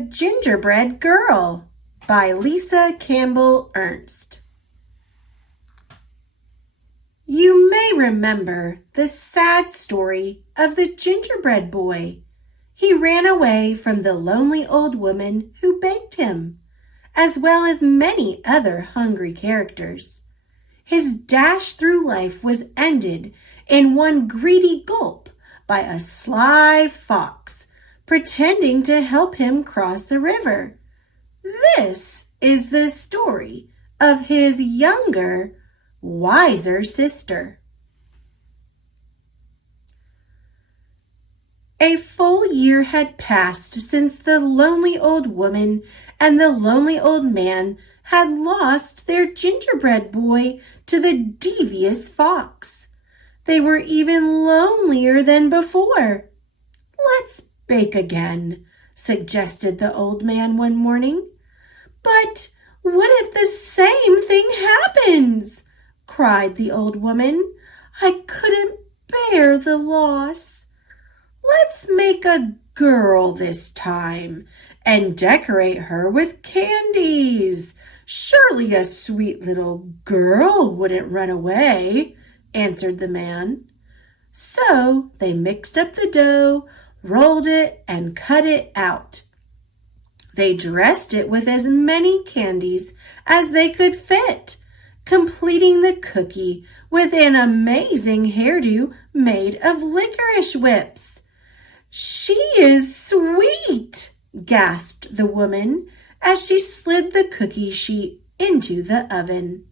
The Gingerbread Girl by Lisa Campbell Ernst. You may remember the sad story of the gingerbread boy. He ran away from the lonely old woman who baked him, as well as many other hungry characters. His dash through life was ended in one greedy gulp by a sly fox pretending to help him cross the river. This is the story of his younger, wiser sister. A full year had passed since the lonely old woman and the lonely old man had lost their gingerbread boy to the devious fox. They were even lonelier than before. "Let's bake again," suggested the old man one morning. "But what if the same thing happens?" cried the old woman. "I couldn't bear the loss. Let's make a girl this time and decorate her with candies. Surely a sweet little girl wouldn't run away," answered the man. So they mixed up the dough, rolled it, and cut it out. They dressed it with as many candies as they could fit, completing the cookie with an amazing hairdo made of licorice whips. "She is sweet," gasped the woman as she slid the cookie sheet into the oven.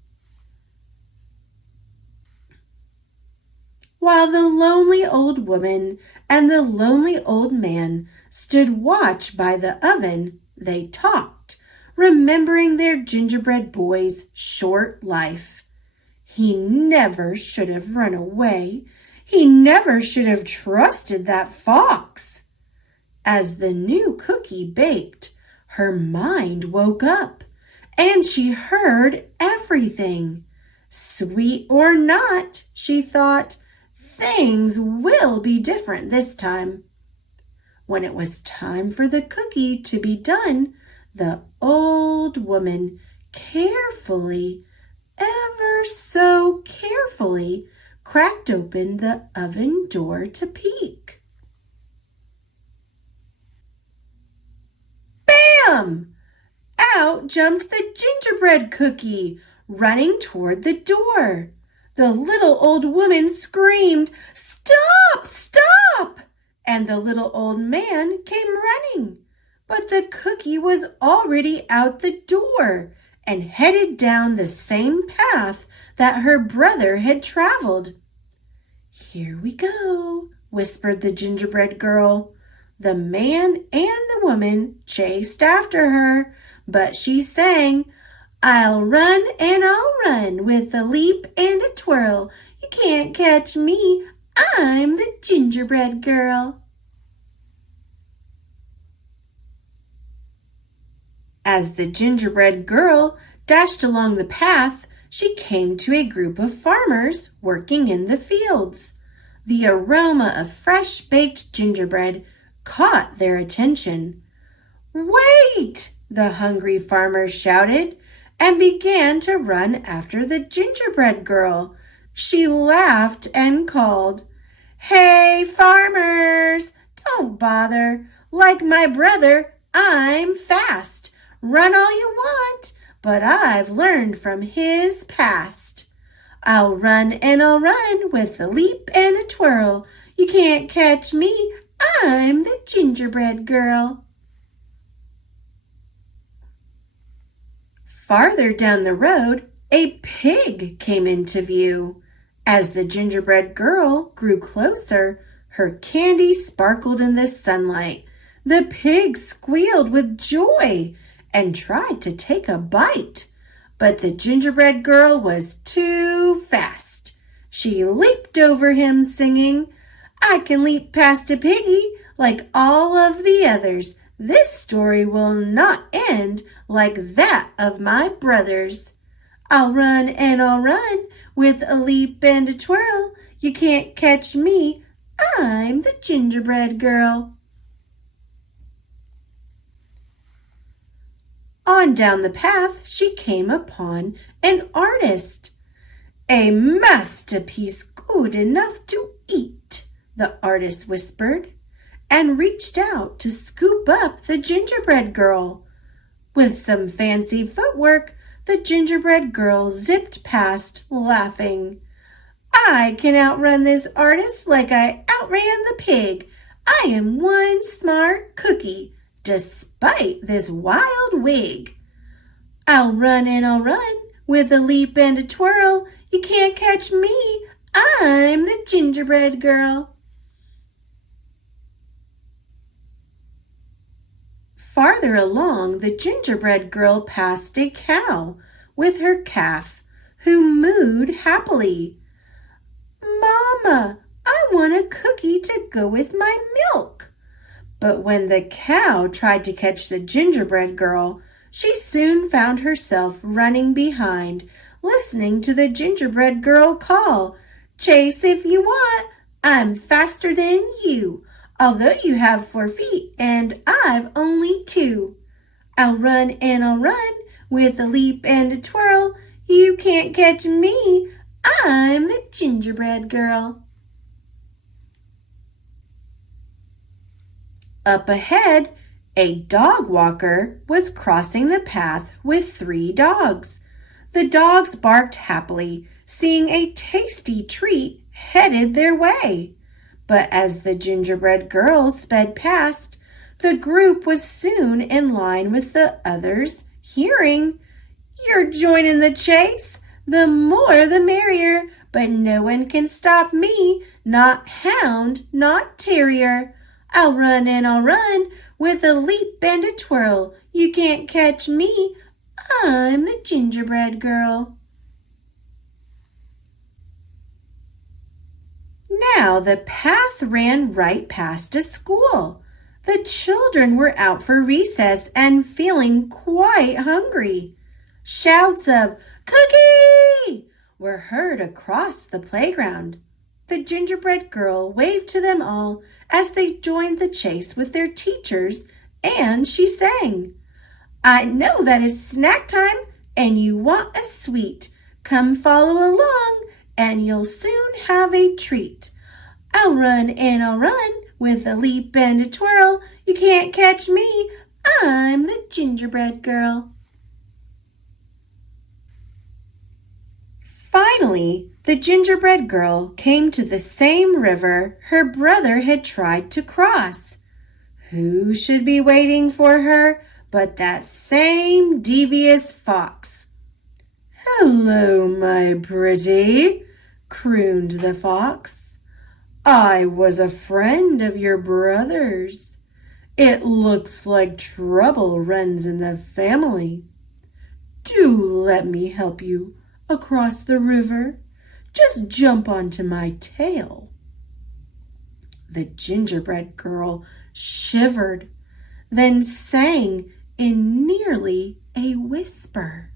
While the lonely old woman and the lonely old man stood watch by the oven, they talked, remembering their gingerbread boy's short life. He never should have run away. He never should have trusted that fox. As the new cookie baked, her mind woke up, and she heard everything. Sweet or not, she thought, things will be different this time. When it was time for the cookie to be done, the old woman carefully, ever so carefully, cracked open the oven door to peek. Bam! Out jumped the gingerbread cookie, running toward the door. The little old woman screamed, "Stop! Stop!" And the little old man came running. But the cookie was already out the door and headed down the same path that her brother had traveled. "Here we go," whispered the gingerbread girl. The man and the woman chased after her, but she sang, "I'll run and I'll run with a leap and a twirl. You can't catch me. I'm the gingerbread girl." As the gingerbread girl dashed along the path, she came to a group of farmers working in the fields. The aroma of fresh baked gingerbread caught their attention. "Wait!" the hungry farmers shouted, and began to run after the gingerbread girl. She laughed and called, "Hey, farmers, don't bother. Like my brother, I'm fast. Run all you want, but I've learned from his past. I'll run and I'll run with a leap and a twirl. You can't catch me. I'm the gingerbread girl." Farther down the road, a pig came into view. As the gingerbread girl grew closer, her candy sparkled in the sunlight. The pig squealed with joy and tried to take a bite, but the gingerbread girl was too fast. She leaped over him singing, "I can leap past a piggy like all of the others. This story will not end like that of my brothers. I'll run and I'll run with a leap and a twirl. You can't catch me. I'm the gingerbread girl." On down the path she came upon an artist. "A masterpiece good enough to eat," the artist whispered, and reached out to scoop up the gingerbread girl. With some fancy footwork, the gingerbread girl zipped past, laughing. "I can outrun this artist like I outran the pig. I am one smart cookie, despite this wild wig. I'll run and I'll run, with a leap and a twirl. You can't catch me, I'm the gingerbread girl." Farther along, the gingerbread girl passed a cow with her calf, who mooed happily. "Mama, I want a cookie to go with my milk." But when the cow tried to catch the gingerbread girl, she soon found herself running behind, listening to the gingerbread girl call, "Chase if you want, I'm faster than you. Although you have 4 feet and I've only 2. I'll run and I'll run, with a leap and a twirl. You can't catch me, I'm the gingerbread girl." Up ahead, a dog walker was crossing the path with 3 dogs. The dogs barked happily, seeing a tasty treat headed their way. But as the gingerbread girl sped past, the group was soon in line with the others, hearing, "You're joining the chase, the more the merrier, but no one can stop me, not hound, not terrier. I'll run and I'll run, with a leap and a twirl. You can't catch me, I'm the gingerbread girl." Now the path ran right past a school. The children were out for recess and feeling quite hungry. Shouts of "Cookie!" were heard across the playground. The gingerbread girl waved to them all as they joined the chase with their teachers, and she sang, "I know that it's snack time and you want a sweet. Come follow along and you'll soon have a treat. I'll run and I'll run, with a leap and a twirl. You can't catch me, I'm the gingerbread girl." Finally, the gingerbread girl came to the same river her brother had tried to cross. Who should be waiting for her but that same devious fox? "Hello, my pretty," crooned the fox. "I was a friend of your brother's. It looks like trouble runs in the family. Do let me help you across the river. Just jump onto my tail." The gingerbread girl shivered, then sang in nearly a whisper,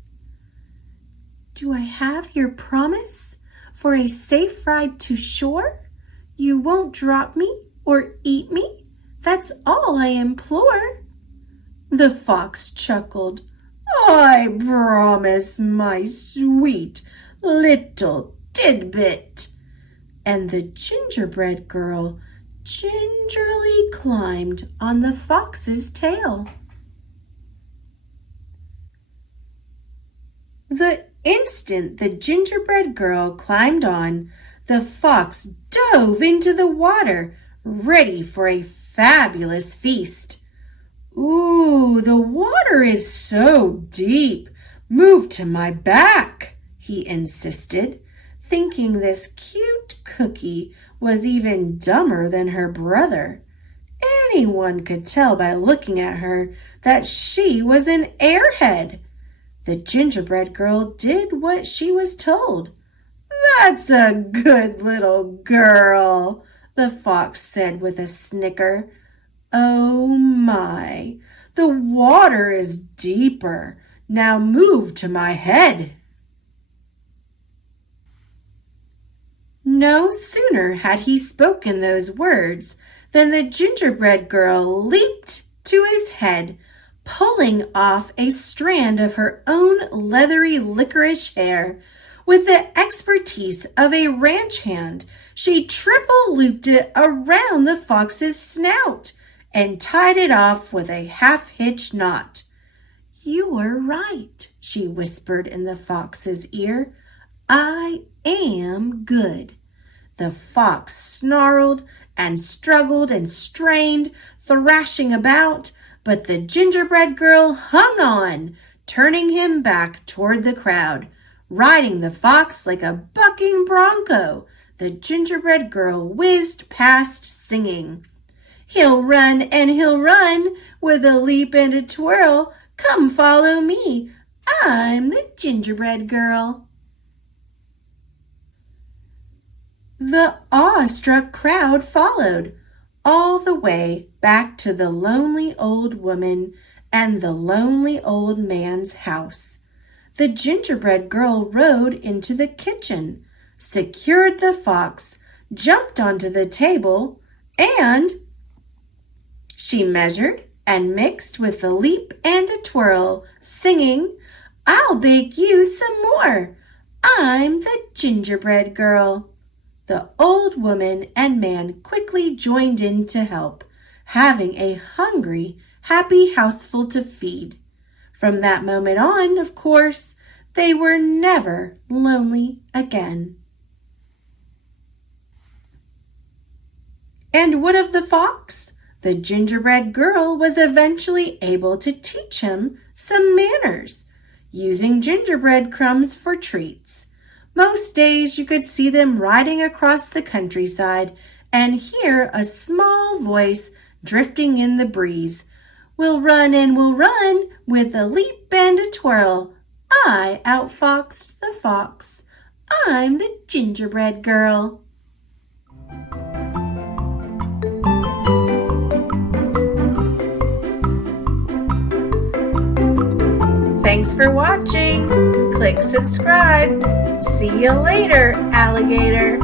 "Do I have your promise for a safe ride to shore? You won't drop me or eat me? That's all I implore." The fox chuckled. "I promise, my sweet little tidbit." And the gingerbread girl gingerly climbed on the fox's tail. The instant the gingerbread girl climbed on, the fox dove into the water, ready for a fabulous feast. "Ooh, the water is so deep. Move to my back," he insisted, thinking this cute cookie was even dumber than her brother. Anyone could tell by looking at her that she was an airhead. The gingerbread girl did what she was told. "That's a good little girl," the fox said with a snicker. "Oh my, the water is deeper. Now move to my head." No sooner had he spoken those words than the gingerbread girl leaped to his head, pulling off a strand of her own leathery licorice hair. With the expertise of a ranch hand, she triple-looped it around the fox's snout and tied it off with a half-hitch knot. "You are right," she whispered in the fox's ear. "I am good." The fox snarled and struggled and strained, thrashing about, but the gingerbread girl hung on, turning him back toward the crowd. Riding the fox like a bucking bronco, the gingerbread girl whizzed past singing, "He'll run and he'll run with a leap and a twirl. Come follow me, I'm the gingerbread girl." The awestruck crowd followed all the way back to the lonely old woman and the lonely old man's house. The gingerbread girl rode into the kitchen, secured the fox, jumped onto the table, and she measured and mixed with a leap and a twirl, singing, "I'll bake you some more. I'm the gingerbread girl." The old woman and man quickly joined in to help, having a hungry, happy houseful to feed. From that moment on, of course, they were never lonely again. And what of the fox? The gingerbread girl was eventually able to teach him some manners, using gingerbread crumbs for treats. Most days you could see them riding across the countryside and hear a small voice drifting in the breeze. "We'll run and we'll run with a leap and a twirl. I outfoxed the fox. I'm the gingerbread girl." Thanks for watching. Click subscribe. See you later, alligator.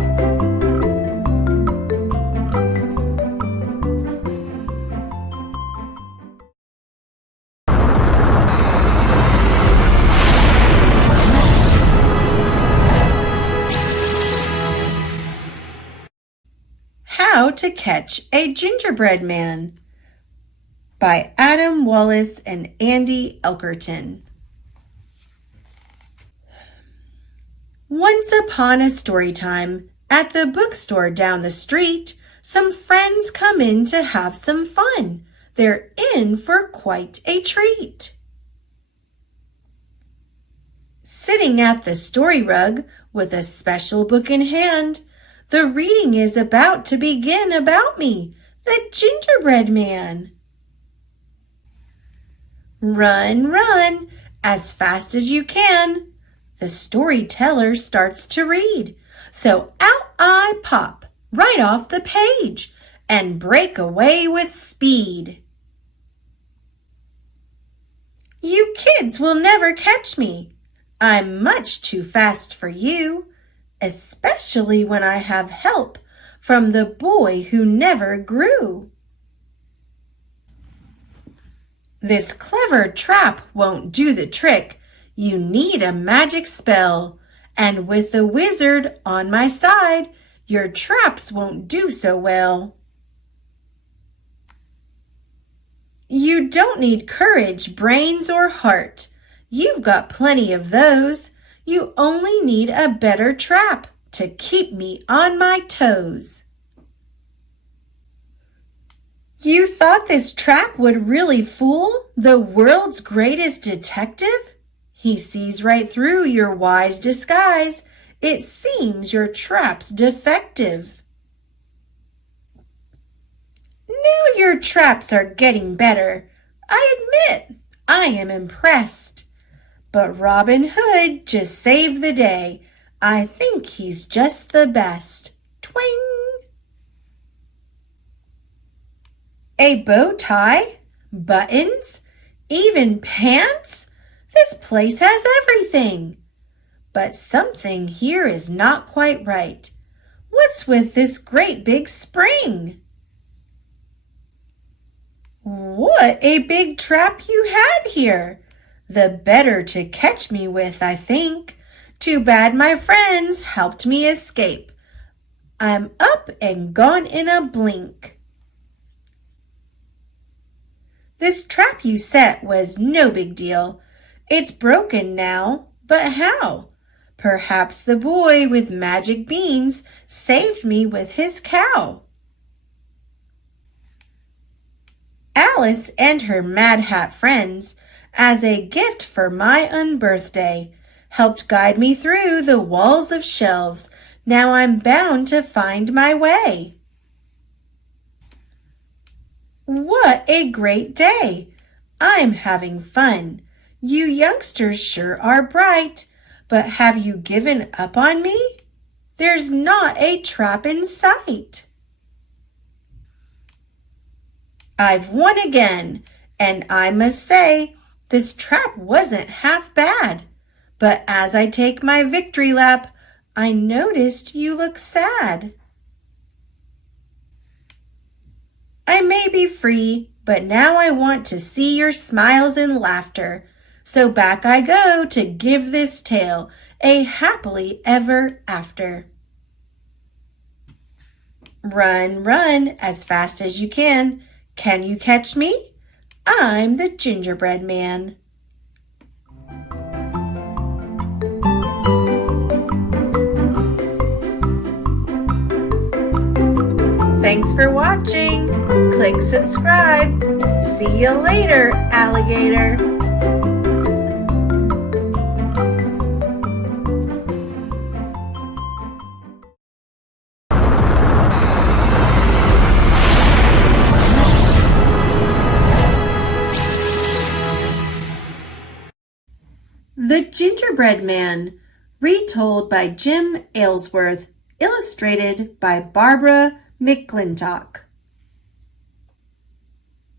How to Catch a Gingerbread Man by Adam Wallace and Andy Elkerton. Once upon a story time, at the bookstore down the street, some friends come in to have some fun. They're in for quite a treat. Sitting at the story rug with a special book in hand, the reading is about to begin about me, the gingerbread man. Run, run, as fast as you can. The storyteller starts to read, so out I pop right off the page and break away with speed. You kids will never catch me. I'm much too fast for you, especially when I have help from the boy who never grew. This clever trap won't do the trick. You need a magic spell, and with the wizard on my side, your traps won't do so well. You don't need courage, brains, or heart. You've got plenty of those. You only need a better trap to keep me on my toes. You thought this trap would really fool the world's greatest detective? He sees right through your wise disguise. It seems your trap's defective. Now your traps are getting better. I admit I am impressed. But Robin Hood just saved the day. I think he's just the best. Twing! A bow tie? Buttons? Even pants? This place has everything. But something here is not quite right. What's with this great big spring? "What a big trap you had here! The better to catch me with, I think. Too bad my friends helped me escape. I'm up and gone in a blink." "This trap you set was no big deal. It's broken now, but how? Perhaps the boy with magic beans saved me with his cow." Alice and her Mad Hat friends, as a gift for my unbirthday, helped guide me through the walls of shelves. Now I'm bound to find my way. What a great day! I'm having fun. You youngsters sure are bright, but have you given up on me? There's not a trap in sight. I've won again, and I must say, this trap wasn't half bad. But as I take my victory lap, I noticed you look sad. I may be free, but now I want to see your smiles and laughter. So back I go to give this tale a happily ever after. Run, run as fast as you can. Can you catch me? I'm the Gingerbread Man. Thanks for watching. Click subscribe. See you later, alligator. The Gingerbread Man, retold by Jim Aylesworth, illustrated by Barbara McClintock.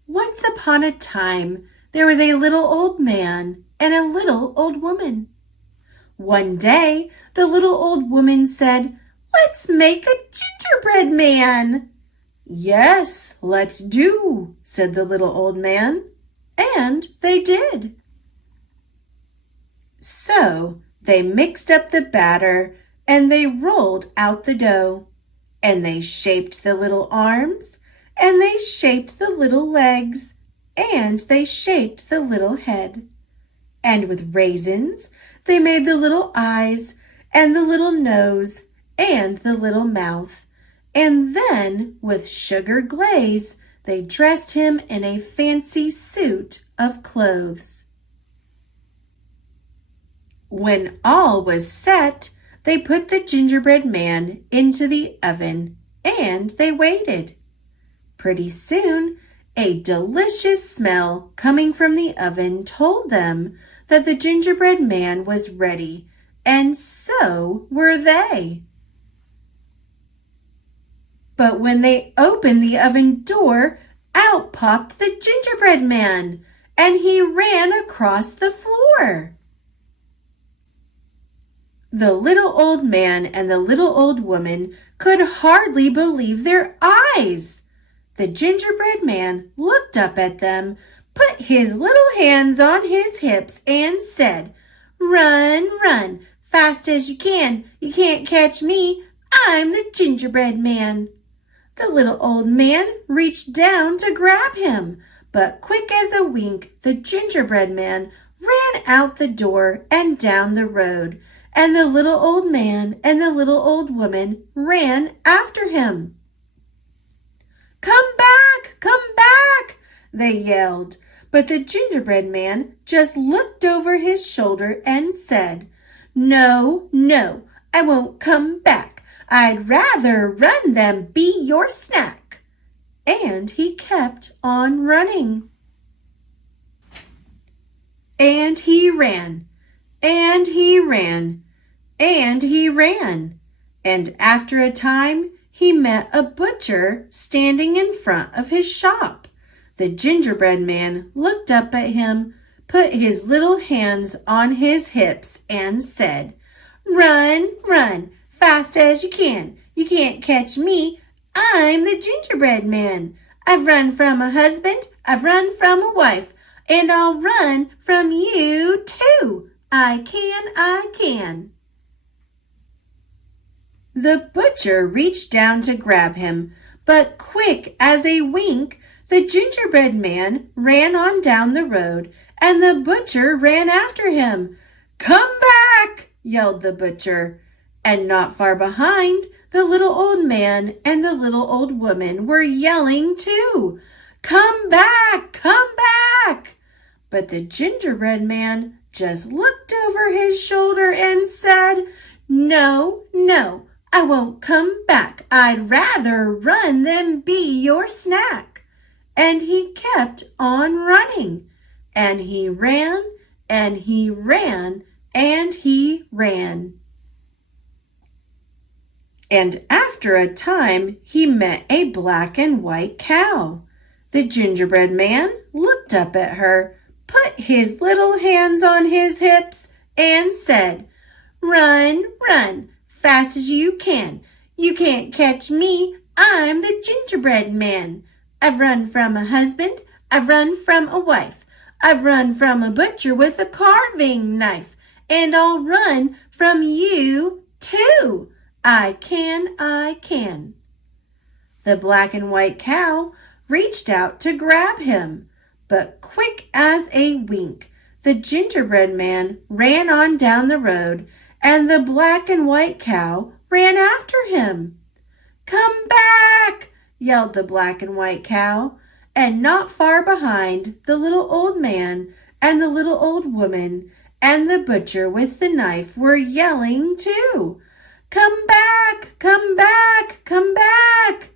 Once upon a time, there was a little old man and a little old woman. One day, the little old woman said, "Let's make a gingerbread man." "Yes, let's do," said the little old man, and they did. So they mixed up the batter and they rolled out the dough, and they shaped the little arms, and they shaped the little legs, and they shaped the little head. And with raisins, they made the little eyes, and the little nose, and the little mouth. And then, with sugar glaze, they dressed him in a fancy suit of clothes. When all was set, they put the gingerbread man into the oven, and they waited. Pretty soon, a delicious smell coming from the oven told them that the gingerbread man was ready, and so were they. But when they opened the oven door, out popped the gingerbread man, and he ran across the floor. The little old man and the little old woman could hardly believe their eyes. The gingerbread man looked up at them, put his little hands on his hips, and said, "Run, run, fast as you can. You can't catch me. I'm the gingerbread man." The little old man reached down to grab him, but quick as a wink, the gingerbread man ran out the door and down the road, and the little old man and the little old woman ran after him. "Come back, they yelled, but the gingerbread man just looked over his shoulder and said, "No, no, I won't come back. I'd rather run than be your snack." And he kept on running. And he ran, and he ran, and he ran, and after a time he met a butcher standing in front of his shop. The gingerbread man looked up at him, put his little hands on his hips, and said, "Run, run, fast as you can. You can't catch me. I'm the gingerbread man. I've run from a husband, I've run from a wife, and I'll run from you too. I can. The butcher reached down to grab him, but quick as a wink, the gingerbread man ran on down the road, and the butcher ran after him. "Come back!" yelled the butcher. And not far behind, the little old man and the little old woman were yelling too. "Come back! Come back!" But the gingerbread man just looked over his shoulder and said, "No, I won't come back. I'd rather run than be your snack." And he kept on running. And he ran, and he ran, and he ran. And after a time, he met a black and white cow. The gingerbread man looked up at her, put his little hands on his hips, and said, "Run, fast as you can. You can't catch me. I'm the gingerbread man. I've run from a husband. I've run from a wife. I've run from a butcher with a carving knife. And I'll run from you too. I can. The black and white cow reached out to grab him, but quick as a wink, the gingerbread man ran on down the road, and the black and white cow ran after him. "Come back!" yelled the black and white cow, and not far behind, the little old man and the little old woman and the butcher with the knife were yelling too. "Come back! Come back! Come back!"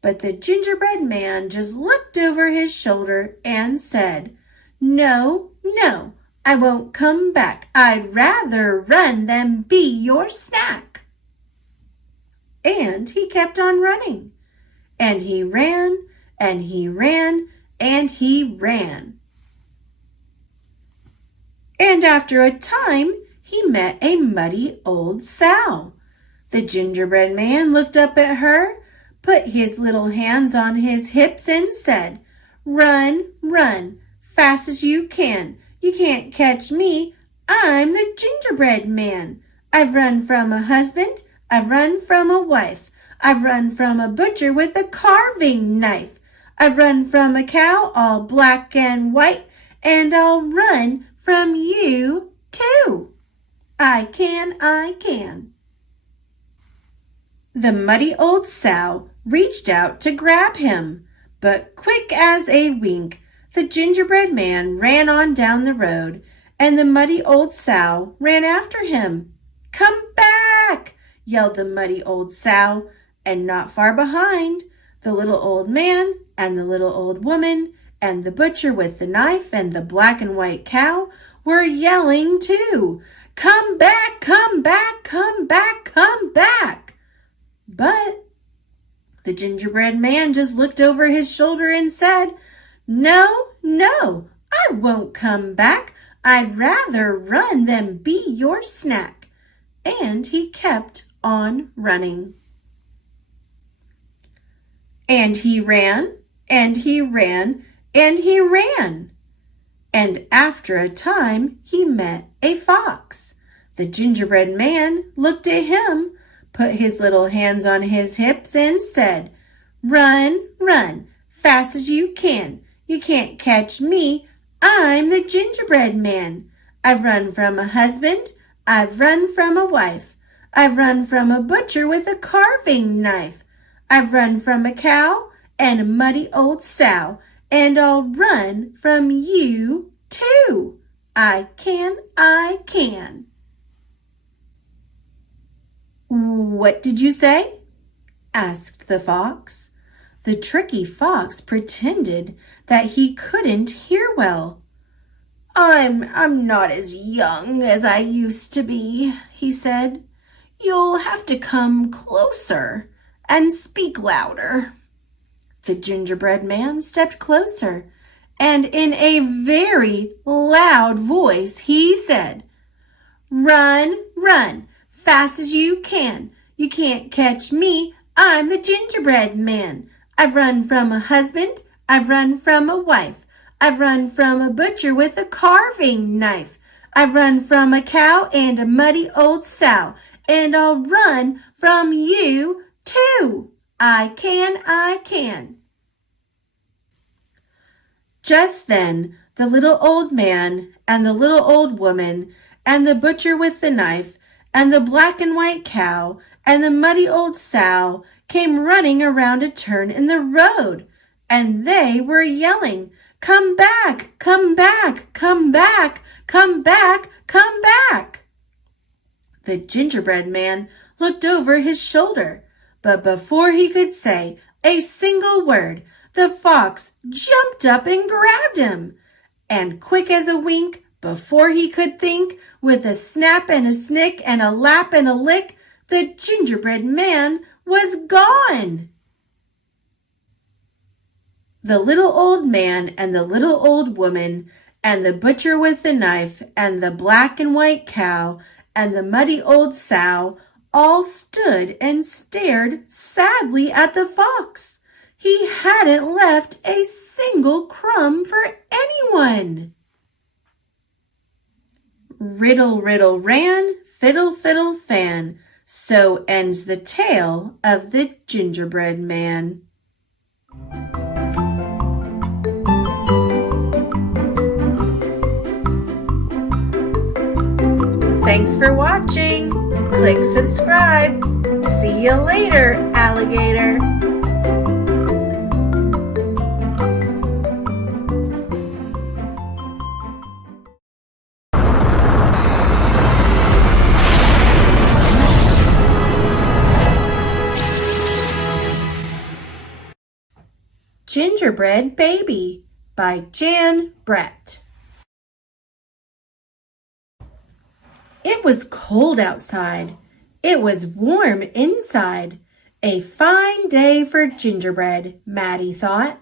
But the gingerbread man just looked over his shoulder and said, No, I won't come back. I'd rather run than be your snack." And he kept on running. And he ran, and he ran, and he ran. And after a time, he met a muddy old sow. The gingerbread man looked up at her, put his little hands on his hips, and said, "Run, fast as you can. You can't catch me. I'm the gingerbread man. I've run from a husband. I've run from a wife. I've run from a butcher with a carving knife. I've run from a cow all black and white, and I'll run from you too. I can. The muddy old sow reached out to grab him, but quick as a wink, the gingerbread man ran on down the road, and the muddy old sow ran after him. "Come back!" yelled the muddy old sow, and not far behind, the little old man and the little old woman and the butcher with the knife and the black and white cow were yelling too. "Come back! Come back! Come back! Come back!" But the gingerbread man just looked over his shoulder and said, No, I won't come back. I'd rather run than be your snack." And he kept on running. And he ran, and he ran, and he ran. And after a time, he met a fox. The gingerbread man looked at him, put his little hands on his hips, and said, "Run, fast as you can. You can't catch me. I'm the gingerbread man. I've run from a husband. I've run from a wife. I've run from a butcher with a carving knife. I've run from a cow and a muddy old sow, and I'll run from you too. I can. "What did you say?" asked the fox. The tricky fox pretended that he couldn't hear well. I'm not as young as I used to be," he said. "You'll have to come closer and speak louder." The gingerbread man stepped closer, and in a very loud voice he said, Run, fast as you can. You can't catch me. I'm the gingerbread man. I've run from a husband. I've run from a wife. I've run from a butcher with a carving knife. I've run from a cow and a muddy old sow. And I'll run from you too. I can, I can. Just then, the little old man and the little old woman and the butcher with the knife and the black and white cow and the muddy old sow came running around a turn in the road, and they were yelling, "Come back, come back, come back, come back, come back." The gingerbread man looked over his shoulder, but before he could say a single word, the fox jumped up and grabbed him. And quick as a wink, before he could think, with a snap and a snick and a lap and a lick, the gingerbread man was gone. The little old man and the little old woman and the butcher with the knife and the black and white cow and the muddy old sow all stood and stared sadly at the fox. He hadn't left a single crumb for anyone. Riddle, riddle, ran, fiddle, fiddle, fan. So ends the tale of the gingerbread man. Thanks for watching. Click subscribe. See you later, alligator. Gingerbread Baby by Jan Brett. It was cold outside. It was warm inside. A fine day for gingerbread, Maddie thought.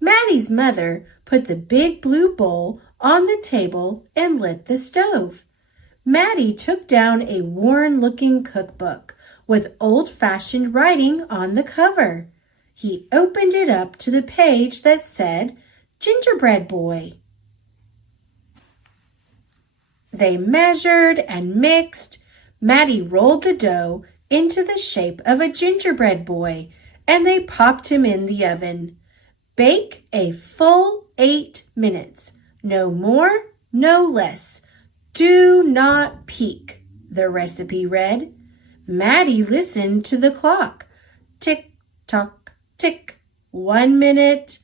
Maddie's mother put the big blue bowl on the table and lit the stove. Maddie took down a worn-looking cookbook with old-fashioned writing on the cover. He opened it up to the page that said, Gingerbread Boy. They measured and mixed. Maddie rolled the dough into the shape of a gingerbread boy, and they popped him in the oven. Bake a full 8 minutes. No more, no less. Do not peek, the recipe read. Maddie listened to the clock. Tick, tock, tick. 1 minute,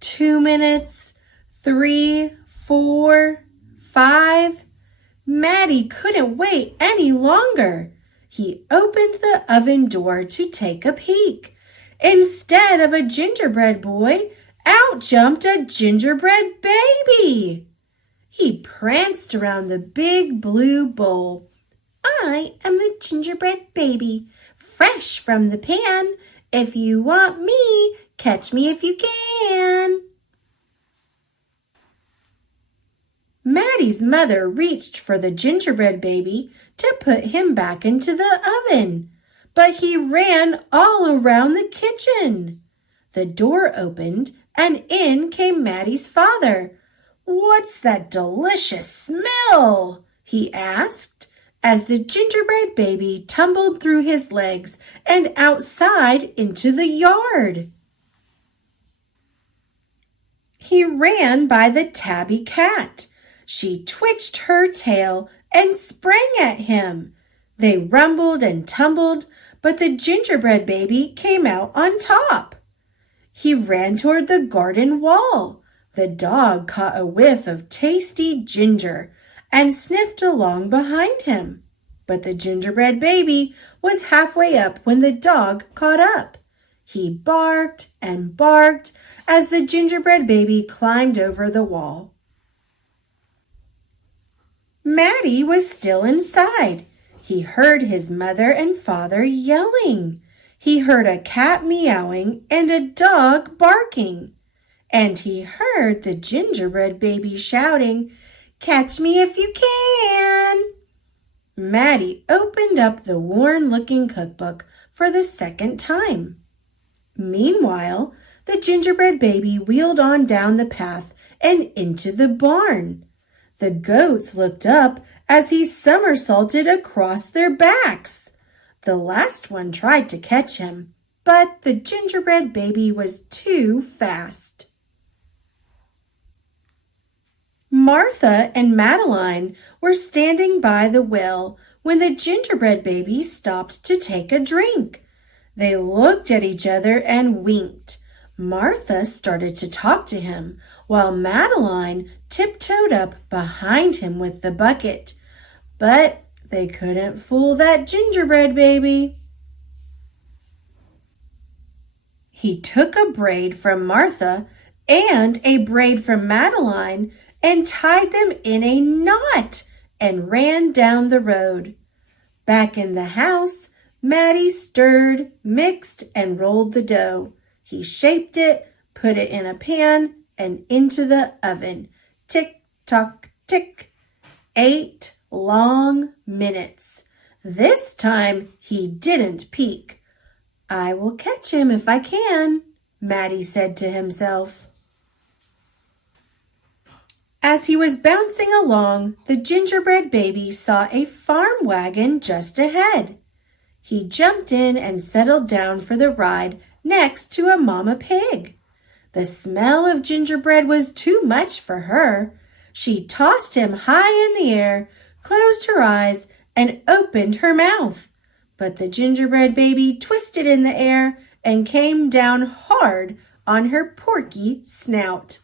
2 minutes, 3, 4, 5. Maddie couldn't wait any longer. He opened the oven door to take a peek. Instead of a gingerbread boy, out jumped a gingerbread baby. He pranced around the big blue bowl. I am the gingerbread baby, fresh from the pan. If you want me, catch me if you can. Maddie's mother reached for the gingerbread baby to put him back into the oven, but he ran all around the kitchen. The door opened, and in came Maddie's father. "What's that delicious smell?" he asked, as the gingerbread baby tumbled through his legs and outside into the yard. He ran by the tabby cat. She twitched her tail and sprang at him. They rumbled and tumbled, but the gingerbread baby came out on top. He ran toward the garden wall. The dog caught a whiff of tasty ginger and sniffed along behind him. But the gingerbread baby was halfway up when the dog caught up. He barked and barked as the gingerbread baby climbed over the wall. Maddie was still inside. He heard his mother and father yelling. He heard a cat meowing and a dog barking. And he heard the gingerbread baby shouting, "Catch me if you can!" Maddie opened up the worn-looking cookbook for the second time. Meanwhile, the gingerbread baby wheeled on down the path and into the barn. The goats looked up as he somersaulted across their backs. The last one tried to catch him, but the gingerbread baby was too fast. Martha and Madeline were standing by the well when the gingerbread baby stopped to take a drink. They looked at each other and winked. Martha started to talk to him, while Madeline tiptoed up behind him with the bucket. But they couldn't fool that gingerbread baby. He took a braid from Martha and a braid from Madeline and tied them in a knot and ran down the road. Back in the house, Maddie stirred, mixed, and rolled the dough. He shaped it, put it in a pan, and into the oven. Tick, tock, tick. 8 long minutes. This time he didn't peek. "I will catch him if I can," Maddie said to himself. As he was bouncing along, the gingerbread baby saw a farm wagon just ahead. He jumped in and settled down for the ride next to a mama pig. The smell of gingerbread was too much for her. She tossed him high in the air, closed her eyes, and opened her mouth. But the gingerbread baby twisted in the air and came down hard on her porky snout.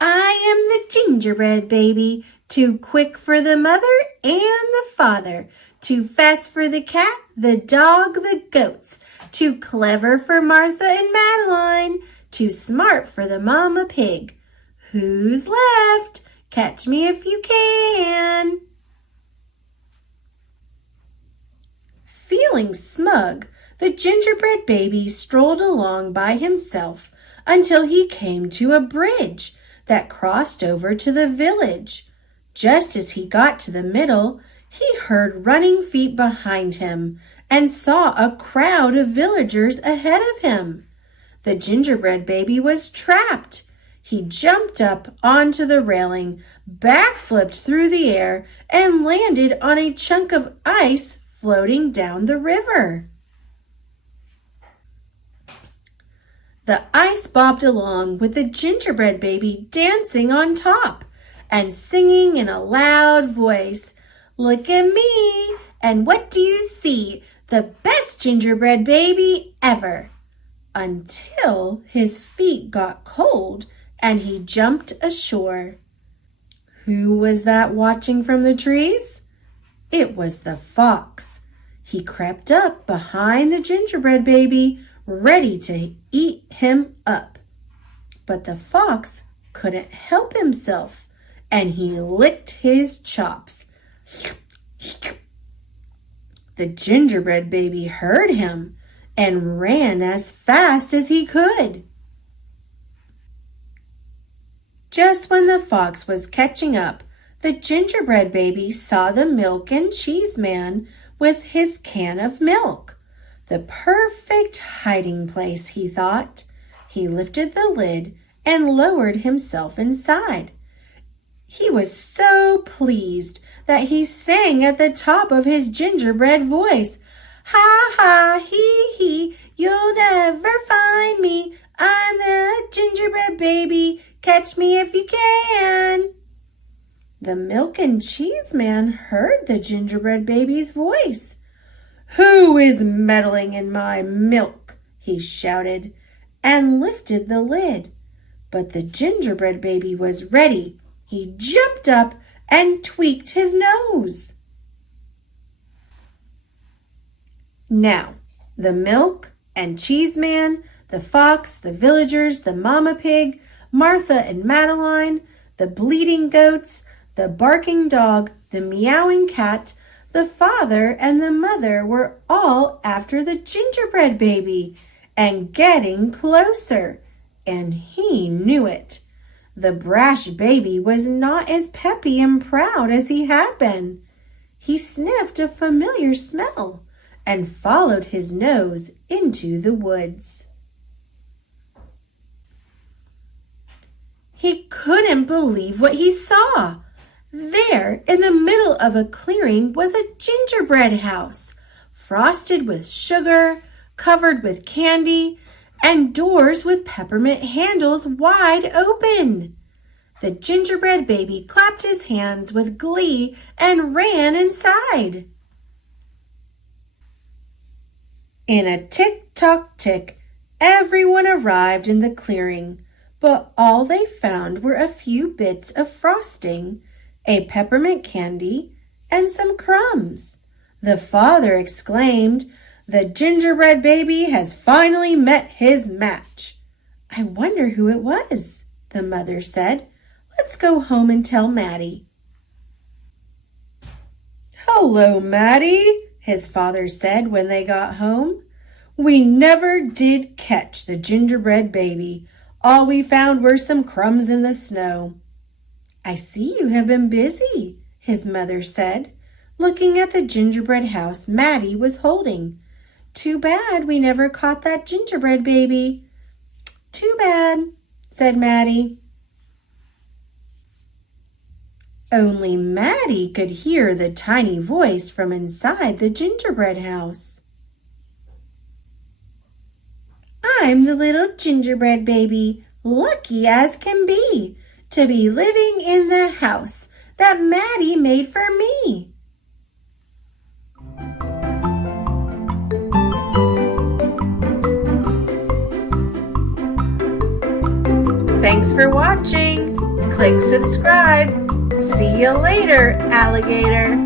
"I am the gingerbread baby, too quick for the mother and the father, too fast for the cat, the dog, the goats, too clever for Martha and Madeline, too smart for the mama pig. Who's left? Catch me if you can." Feeling smug, the gingerbread baby strolled along by himself until he came to a bridge that crossed over to the village. Just as he got to the middle, he heard running feet behind him and saw a crowd of villagers ahead of him. The gingerbread baby was trapped. He jumped up onto the railing, backflipped through the air, and landed on a chunk of ice floating down the river. The ice bobbed along with the gingerbread baby dancing on top and singing in a loud voice, "Look at me, and what do you see? The best gingerbread baby ever," until his feet got cold and he jumped ashore. Who was that watching from the trees? It was the fox. He crept up behind the gingerbread baby, ready to eat him up. But the fox couldn't help himself, and he licked his chops. The gingerbread baby heard him and ran as fast as he could. Just when the fox was catching up, the gingerbread baby saw the milk and cheese man with his can of milk. The perfect hiding place, he thought. He lifted the lid and lowered himself inside. He was so pleased that he sang at the top of his gingerbread voice, "Ha ha, hee hee, you'll never find me. I'm the gingerbread baby, catch me if you can." The milk and cheese man heard the gingerbread baby's voice. "Who is meddling in my milk?" he shouted, and lifted the lid. But the gingerbread baby was ready. He jumped up and tweaked his nose. Now, the milk and cheese man, the fox, the villagers, the mama pig, Martha and Madeline, the bleating goats, the barking dog, the meowing cat, the father and the mother were all after the gingerbread baby and getting closer, and he knew it. The brash baby was not as peppy and proud as he had been. He sniffed a familiar smell and followed his nose into the woods. He couldn't believe what he saw. There, in the middle of a clearing, was a gingerbread house, frosted with sugar, covered with candy, and doors with peppermint handles wide open. The gingerbread baby clapped his hands with glee and ran inside. In a tick-tock-tick, everyone arrived in the clearing, but all they found were a few bits of frosting, a peppermint candy, and some crumbs. The father exclaimed, "The gingerbread baby has finally met his match." "I wonder who it was," the mother said. "Let's go home and tell Maddie." "Hello, Maddie," his father said when they got home. "We never did catch the gingerbread baby. All we found were some crumbs in the snow." "I see you have been busy," his mother said, looking at the gingerbread house Maddie was holding. "Too bad we never caught that gingerbread baby." "Too bad," said Maddie. Only Maddie could hear the tiny voice from inside the gingerbread house. "I'm the little gingerbread baby, lucky as can be, to be living in the house that Maddie made for me." Thanks for watching. Click subscribe. See you later, alligator.